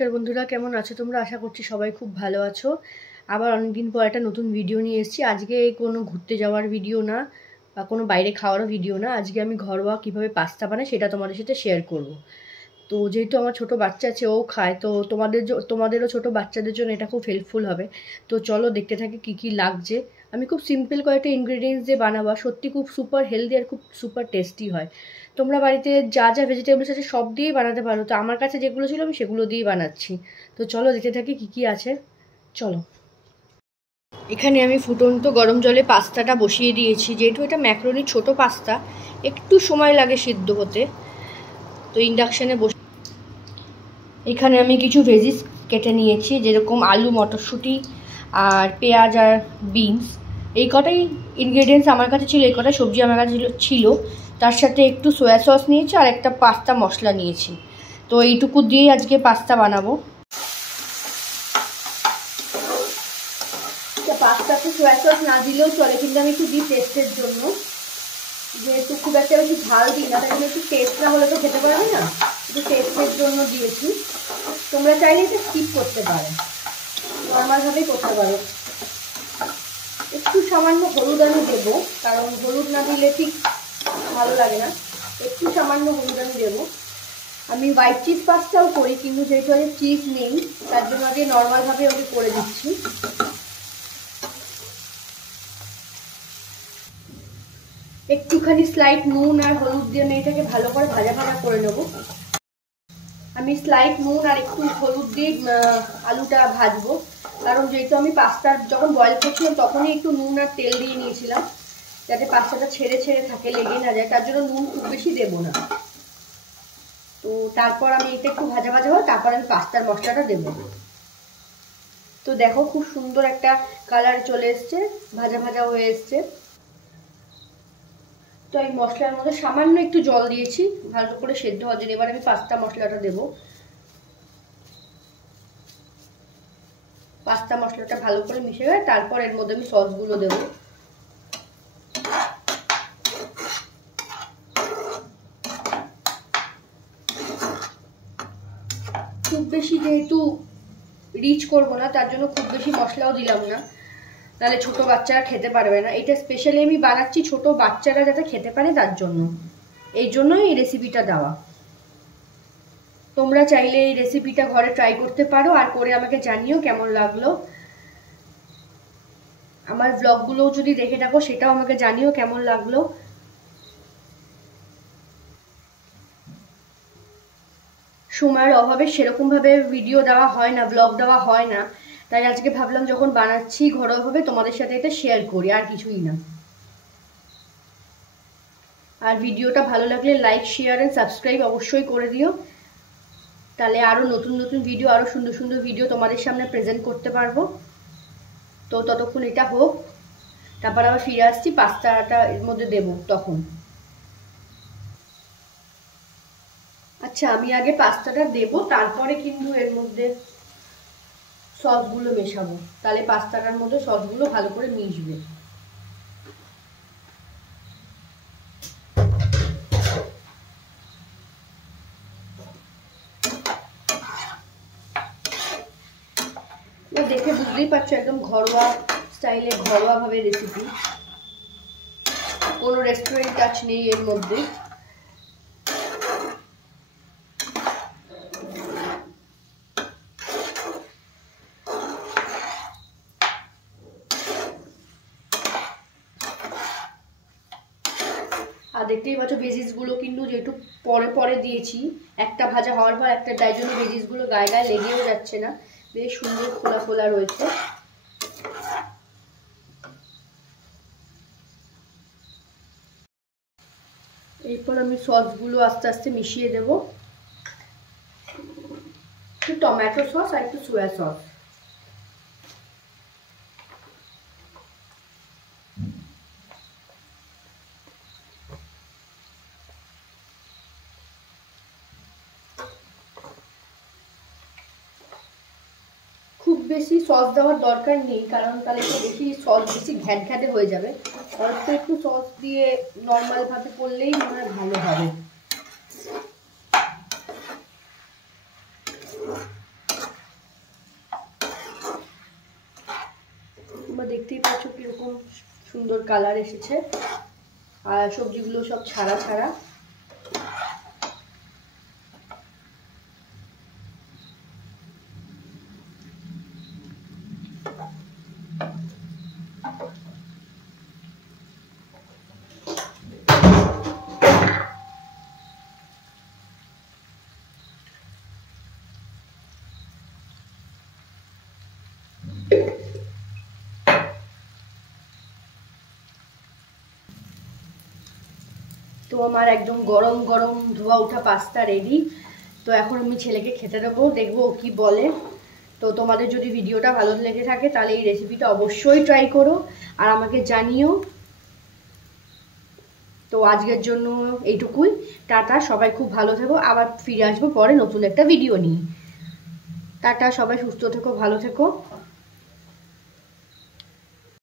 নমস্কার বন্ধুরা, কেমন আছো তোমরা? আশা করছি সবাই খুব ভালো আছো। আবার অনেকদিন পর একটা নতুন ভিডিও নিয়ে এসেছি। আজকে কোনো ঘুরতে যাওয়ার ভিডিও না বা কোনো বাইরে খাওয়ারও ভিডিও না। আজকে আমি ঘরোয়া কিভাবে পাস্তা বানাই সেটা তোমাদের সাথে শেয়ার করব। তো যেহেতু আমার ছোট বাচ্চা আছে, ও খায়, তো তোমাদেরও ছোট বাচ্চাদের জন্য এটা খুব হেল্পফুল হবে। তো চলো দেখতে থাকি কি কি লাগছে। আমি খুব সিম্পল কয়েকটা ইনগ্রেডিয়েন্টস দিয়ে বানাবো, সত্যি খুব সুপার হেলদি আর খুব সুপার টেস্টি হয়। তোমরা বাড়িতে যা যা ভেজিটেবলস আছে সব দিয়েই বানাতে পারো, তো আমার কাছে যেগুলো ছিল আমি সেগুলো দিয়েই বানাচ্ছি। তো চলো দেখতে থাকি কি কি আছে। চলো, এখানে আমি ফুটন্ত গরম জলে পাস্তাটা বসিয়ে দিয়েছি। যেহেতু এটা ম্যাকারনি ছোট পাস্তা, একটু সময় লাগে সিদ্ধ হতে, তো ইন্ডাকশানে বসে। এখানে আমি কিছু ভেজিস কেটে নিয়েছি, যেরকম আলু, মটরশুঁটি আর পেঁয়াজ আর বিনস। এই কটাই ইনগ্রেডিয়েন্টস আমার কাছে ছিল, এই কটাই সবজি আমার কাছে ছিল। তার সাথে একটু সয়া সস নিয়েছি আর একটা পাস্তা মশলা নিয়েছি। তো এইটুকু দিয়েই আজকে পাস্তা বানাবো। পাস্তাতে সয়া সস না দিলেও চলে, কিন্তু আমি একটু দিই টেস্টের জন্য। যেহেতু খুব একটা বেশি ঝাল দিই না, তাই জন্য একটু টেস্ট না হলে তো খেতে পারবে না, একটু টেস্টের জন্য দিয়েছি। তোমরা চাইলে এটা স্কিপ করতে পারো, নর্মালভাবেই করতে পারো। একটু সামান্য হলুদ আমি দেবো, কারণ হলুদ না দিলে ঠিক ভালো লাগে না। একটু সামান্য হলুদ আমি দেবো। আমি হোয়াইট চিজ পাস্তাও করি, কিন্তু যেহেতু আগে চিজ নেই তার জন্য আগে নর্মালভাবে ওকে করে দিচ্ছি। একটুখানি স্লাইট নুন আর হলুদ দিয়ে আমি এটাকে ভালো করে ভাজা ভাজা করে নেব। আমি স্লাইট নুন আর একটু হলুদ দিয়ে আলুটা ভাজবো, কারণ যেহেতু আমি পাস্তা যখন বয়েল করছিলাম তখনই একটু নুন আর তেল দিয়ে নিয়েছিলাম, যাতে পাস্তাটা ছেড়ে ছেড়ে থাকে, লেগে না যায়, তার জন্য নুন খুব বেশি দেবো না। তো তারপর আমি এটা একটু ভাজা ভাজা হয়, তারপর আমি পাস্তার মশলাটা দেবো। তো দেখো খুব সুন্দর একটা কালার চলে এসছে, ভাজা ভাজা হয়ে এসছে। তো এই মশলার মধ্যে সামান্য একটু জল দিয়েছি ভালো করে সেদ্ধ হওয়ার জন্য। এবার আমি পাস্তা মশলাটা দেবো। পাস্তা মশলাটা ভালো করে মিশে গেলে তারপর এর মধ্যে আমি সসগুলো দেবো। খুব বেশি যেহেতু রিচ করবো না, তার জন্য খুব বেশি মশলাও দিলাম না, তাহলে ছোট বাচ্চারা খেতে পারবে না। এটা স্পেশালি আমি বানাচ্ছি ছোট বাচ্চারা যাতে খেতে পারে তার জন্য, এই জন্যই এই রেসিপিটা দেওয়া। তোমরা চাইলে এই রেসিপিটা ঘরে ট্রাই করতে পারো, আর করে আমাকে জানিও কেমন লাগলো। আমার ব্লগগুলো যদি দেখে থাকো সেটাও আমাকে জানিও কেমন লাগলো। সময়ের অভাবে সেরকমভাবে ভিডিও দেওয়া হয় না, ব্লগ দেওয়া হয় না, তাই আজকে ভাবলাম যখন বানাচ্ছি ঘরোয়াভাবে তোমাদের সাথে এটা শেয়ার করি, আর কিছুই না। আর ভিডিওটা ভালো লাগলে লাইক, শেয়ার এন্ড সাবস্ক্রাইব অবশ্যই করে দিও, তাহলে আরও নতুন নতুন ভিডিও, আরও সুন্দর সুন্দর ভিডিও তোমাদের সামনে প্রেজেন্ট করতে পারবো। তো ততক্ষণ এটা হোক, তারপর আবার ফিরে আসছি, পাস্তাটা এর মধ্যে দেবো তখন। আচ্ছা, আমি আগে পাস্তাটা দেবো, তারপরে কিন্তু এর মধ্যে সসগুলো মেশাবো, তাহলে পাস্তাটার মধ্যে সসগুলো ভালো করে মিশবে। দেখে বুঝতেই পারছো একদম ঘরোয়া স্টাইলে, ঘরোয়াভাবে রেসিপি, কোনো রেস্টুরেন্ট টাচ নেই এর মধ্যে। আর দেখতেই পাচ্ছ ভেজিসগুলো কিন্তু যেহেতু পরে পরে দিয়েছি, একটা ভাজা হওয়ার পর একটা, তাই জন্য ভেজিসগুলো গায়ে গায়ে লেগেও যাচ্ছে না, বেশ সুন্দর খোলা খোলা রয়েছে। এরপর আমি সসগুলো আস্তে আস্তে মিশিয়ে দেব, একটু টমেটো সস আর একটু সোয়া সস। খুব বেশি সস দেওয়ার দরকার নেই, কারণ তাহলে একটু বেশি সস বেশি ঘ্যাট ঘ্যাটে হয়ে যাবে। অল্প একটু সস দিয়ে নর্মালভাবে করলেই মনে হয় ভালো হবে। সুন্দর কালার এসেছে আর সবজিগুলো সব ছাড়া ছাড়া। তো আমার একদম গরম গরম ধোয়া ওঠা পাস্তা রেডি। তো এখন আমি ছেলেকে খেতে দেবো, দেখবো ও কি বলে। তো তোমাদের যদি ভিডিওটা ভালো লেগে থাকে তাহলে এই রেসিপিটা অবশ্যই ট্রাই করো আর আমাকে জানিও। তো আজকের জন্য এইটুকুই, টাটা, সবাই খুব ভালো থেকো, আবার ফিরে আসবো পরে নতুন একটা ভিডিও নিয়ে। টাটা, সবাই সুস্থ থেকো, ভালো থেকো।